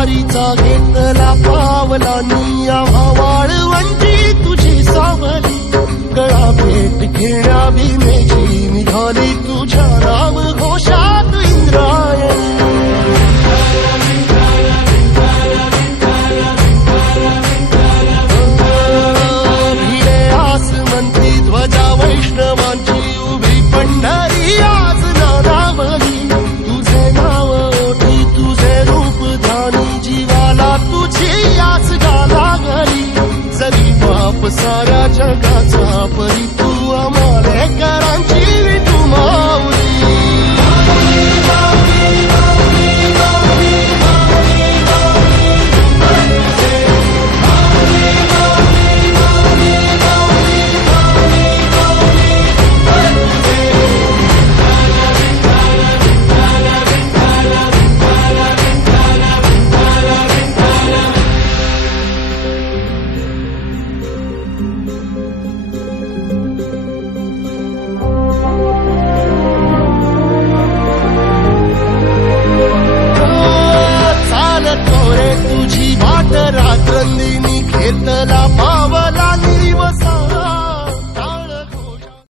वारीचा घेतला पावलांनी आम्हा वाळवंटी तुझी सावली गळा भेट घेण्या भीमेची निघाली तुझ्या नाम घोषात इंद्रायणी भिडे आसमंती ध्वजा वैष्णवांची उभी पंढरी आज नानावली तुझे नाव ओठी तुझे रूप ध्यानी जीवाला तुझी आस लागली जरी बाप साऱ्या जगाचा परी तू आम्हाले करांची विठू